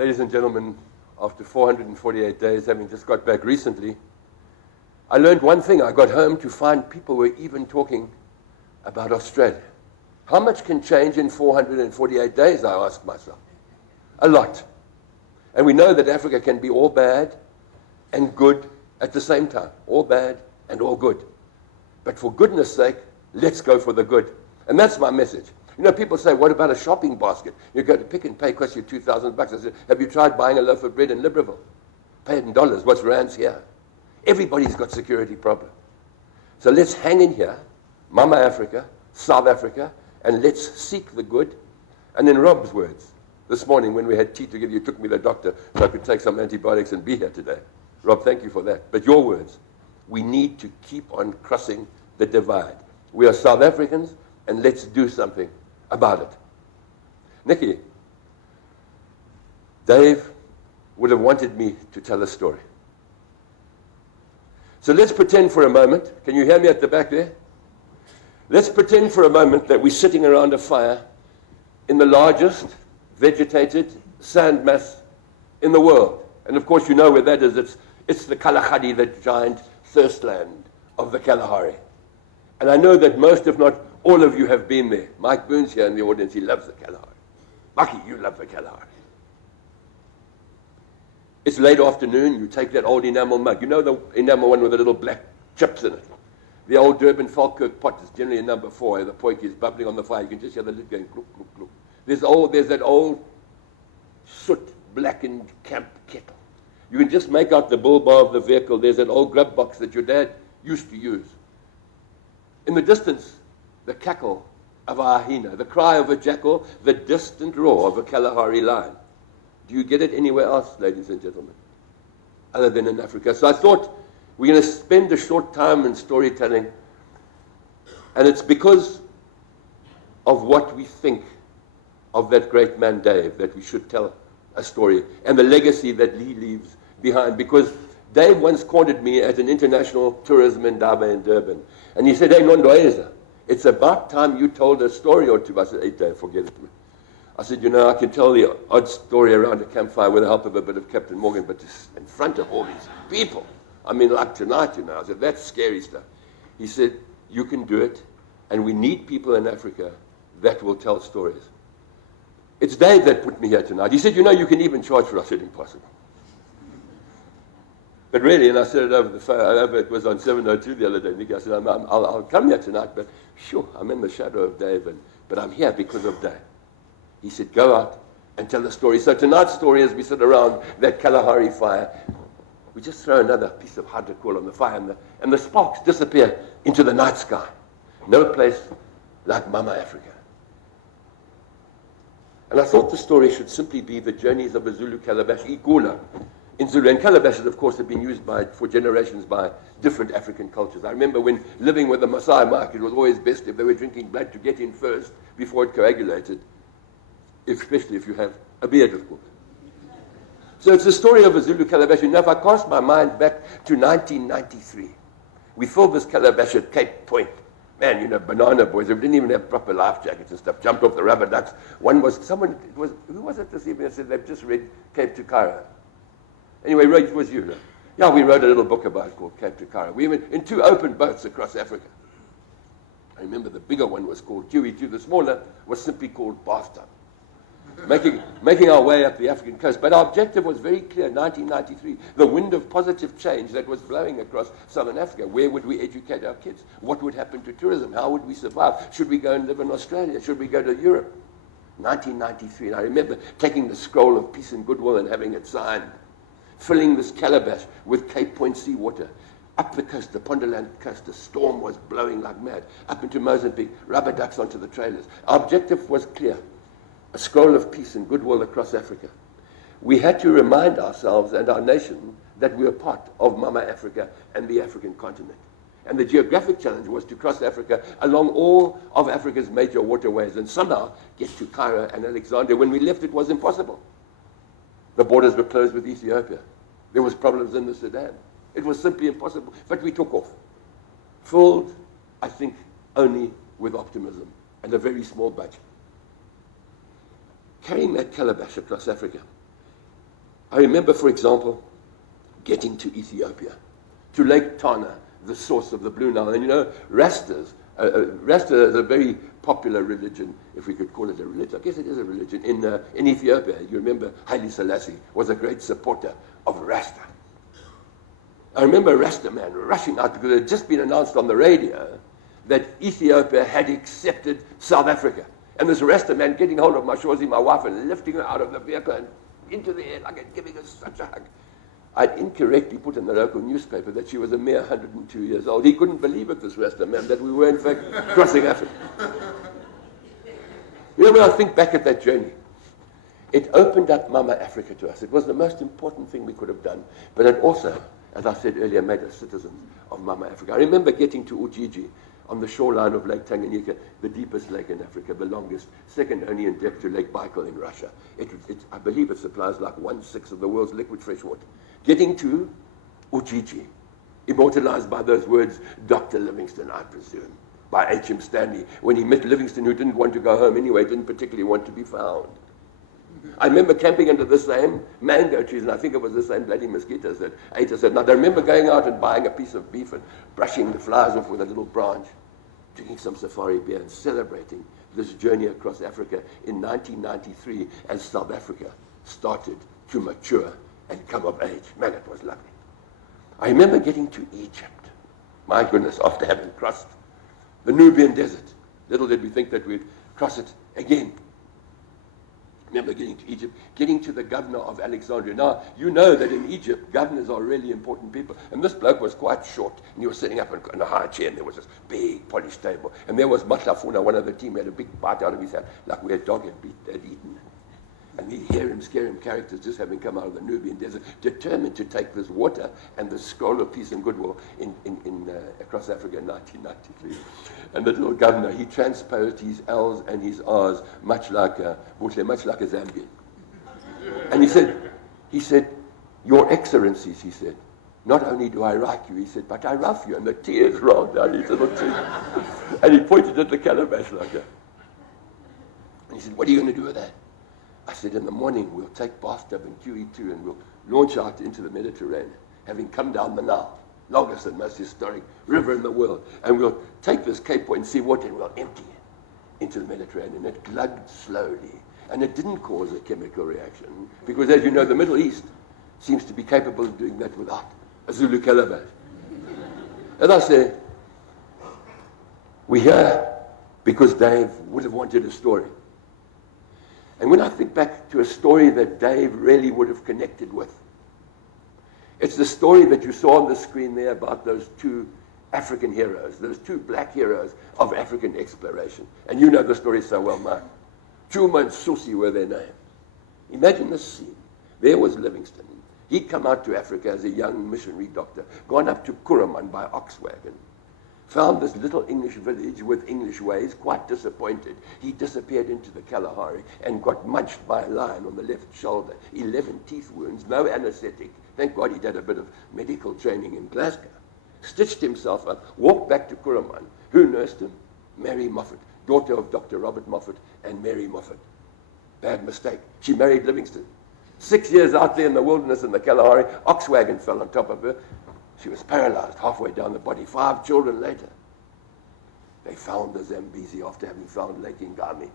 ladies and gentlemen, after 448 days, having just got back recently, I learned one thing. I got home to find people were even talking about Australia. How much can change in 448 days, I asked myself. A lot. And we know that Africa can be all bad and good at the same time. All bad and all good. But for goodness sake, let's go for the good. And that's my message. You know, people say, what about a shopping basket? You go to Pick and Pay, costs you $2,000. I said, have you tried buying a loaf of bread in Libreville? Pay it in dollars. What's rands here? Everybody's got security problems. So let's hang in here, Mama Africa, South Africa, and let's seek the good. And in Rob's words, this morning when we had tea together, you took me to the doctor so I could take some antibiotics and be here today. Rob, thank you for that. But your words, we need to keep on crossing the divide. We are South Africans, and let's do something about it. Nikki, Dave would have wanted me to tell a story. So let's pretend for a moment, can you hear me at the back there? Let's pretend for a moment that we're sitting around a fire in the largest vegetated sand mass in the world. And of course you know where that is. It's the Kalahari, the giant thirstland of the Kalahari. And I know that most, if not all of you have been there. Mike Boone's here in the audience. He loves the Kalahari. Bucky, you love the Kalahari. It's late afternoon. You take that old enamel mug. You know the enamel one with the little black chips in it. The old Durban Falkirk pot is generally a number 4. The poik is bubbling on the fire. You can just hear the lid going gluk, gluk, gluk. There's that old soot blackened camp kettle. You can just make out the bull bar of the vehicle. There's that old grub box that your dad used to use. In the distance, the cackle of a hyena, the cry of a jackal, the distant roar of a Kalahari lion. Do you get it anywhere else, ladies and gentlemen, other than in Africa? So I thought we're going to spend a short time in storytelling, and it's because of what we think of that great man Dave that we should tell a story, and the legacy that he leaves behind. Because Dave once cornered me at an international tourism indaba in Durban, and he said, hey, Nondoeza, it's about time you told a story or two. I said, hey, Dave, forget it. I said, you know, I can tell the odd story around a campfire with the help of a bit of Captain Morgan, but in front of all these people, I mean, like tonight, you know. I said, that's scary stuff. He said, you can do it, and we need people in Africa that will tell stories. It's Dave that put me here tonight. He said, you know, you can even charge for us. I said, impossible. But really, and I said it over the phone, it was on 702 the other day, Nicky, I said, I'll come here tonight, but sure, I'm in the shadow of Dave, but I'm here because of Dave. He said, go out and tell the story. So tonight's story, as we sit around that Kalahari fire, we just throw another piece of hydrocoal on the fire, and the sparks disappear into the night sky. No place like Mama Africa. And I thought the story should simply be the journeys of a Zulu calabash, Igula, in Zulu. And calabashes, of course, have been used for generations by different African cultures. I remember when living with the Maasai market, it was always best if they were drinking blood to get in first before it coagulated, especially if you have a beard, of course. So it's the story of a Zulu calabash. Now, if I cast my mind back to 1993, we filled this calabash at Cape Point. Man, you know, banana boys, they didn't even have proper life jackets and stuff, jumped off the rubber ducks. Who was it this evening that said they've just read Cape to Cairo? Anyway, it was you, no? Yeah, we wrote a little book about it called Cape to Cairo. We went in 2 open boats across Africa. I remember the bigger one was called Dewey 2, the smaller was simply called Bathtub. Making our way up the African coast. But our objective was very clear, 1993, the wind of positive change that was blowing across southern Africa. Where would we educate our kids? What would happen to tourism? How would we survive? Should we go and live in Australia? Should we go to Europe? 1993, and I remember taking the scroll of peace and goodwill and having it signed, filling this calabash with Cape Point seawater. Up the coast, the Ponderland coast, the storm was blowing like mad. Up into Mozambique, rubber ducks onto the trailers. Our objective was clear. A scroll of peace and goodwill across Africa. We had to remind ourselves and our nation that we are part of Mama Africa and the African continent. And the geographic challenge was to cross Africa along all of Africa's major waterways and somehow get to Cairo and Alexandria. When we left, it was impossible. The borders were closed with Ethiopia. There was problems in the Sudan. It was simply impossible. But we took off. Filled, I think, only with optimism and a very small budget. Carrying that calabash across Africa. I remember, for example, getting to Ethiopia, to Lake Tana, the source of the Blue Nile. And you know, Rastas, Rasta is a very popular religion, if we could call it a religion. I guess it is a religion, in Ethiopia. You remember Haile Selassie was a great supporter of Rasta. I remember a Rasta man rushing out because it had just been announced on the radio that Ethiopia had accepted South Africa. And this Rasta man getting hold of Mashozi, my wife, and lifting her out of the vehicle and into the air, like and giving her such a hug. I'd incorrectly put in the local newspaper that she was a mere 102 years old. He couldn't believe it, this Rasta man, that we were in fact crossing Africa. You know, when I think back at that journey, it opened up Mama Africa to us. It was the most important thing we could have done. But it also, as I said earlier, made us citizens of Mama Africa. I remember getting to Ujiji on the shoreline of Lake Tanganyika, the deepest lake in Africa, the longest, second only in depth to Lake Baikal in Russia. I believe it supplies like 1/6 of the world's liquid fresh water. Getting to Ujiji, immortalized by those words, Dr. Livingstone, I presume, by H.M. Stanley, when he met Livingstone, who didn't want to go home anyway, didn't particularly want to be found. I remember camping under the same mango trees, and I think it was the same bloody mosquitoes that ate us at night. I remember going out and buying a piece of beef and brushing the flies off with a little branch, drinking some safari beer and celebrating this journey across Africa in 1993 as South Africa started to mature and come of age. Man, it was lovely. I remember getting to Egypt. My goodness, after having crossed the Nubian desert. Little did we think that we'd cross it again. Remember getting to Egypt, getting to the governor of Alexandria. Now, you know that in Egypt, governors are really important people. And this bloke was quite short, and he was sitting up in a high chair, and there was this big polished table. And there was Matlafuna, one of the team, had a big bite out of his hand, like where a dog had eaten. And the hear him, scare him characters just having come out of the Nubian desert, determined to take this water and the scroll of peace and goodwill across Africa in 1993. And the little governor, he transposed his L's and his R's much like a Zambian. And he said, Your Excellencies, he said, not only do I like you, he said, but I rough you. And the tears rolled down his little cheeks. And he pointed at the calabash like that. And he said, what are you going to do with that? I said, in the morning, we'll take bathtub and QE2 and we'll launch out into the Mediterranean, having come down the Nile, longest and most historic river in the world. And we'll take this Cape Point sea water and we'll empty it into the Mediterranean. It glugged slowly. And it didn't cause a chemical reaction because, as you know, the Middle East seems to be capable of doing that without a Zulu calabash. As I say, we're here because Dave would have wanted a story. And when I think back to a story that Dave really would have connected with, it's the story that you saw on the screen there about those two African heroes, those two black heroes of African exploration. And you know the story so well, Mark. Chuma and Susi were their names. Imagine this scene. There was Livingstone. He'd come out to Africa as a young missionary doctor, gone up to Kuruman by ox wagon, found this little English village with English ways, quite disappointed. He disappeared into the Kalahari and got munched by a lion on the left shoulder, 11 teeth wounds, no anesthetic. Thank God he'd had a bit of medical training in Glasgow. Stitched himself up, walked back to Kuruman. Who nursed him? Mary Moffat, daughter of Dr. Robert Moffat and Mary Moffat. Bad mistake. She married Livingstone. 6 years out there in the wilderness in the Kalahari, ox wagon fell on top of her. She was paralyzed halfway down the body. 5 children later, they found the Zambezi after having found Lake Ngami.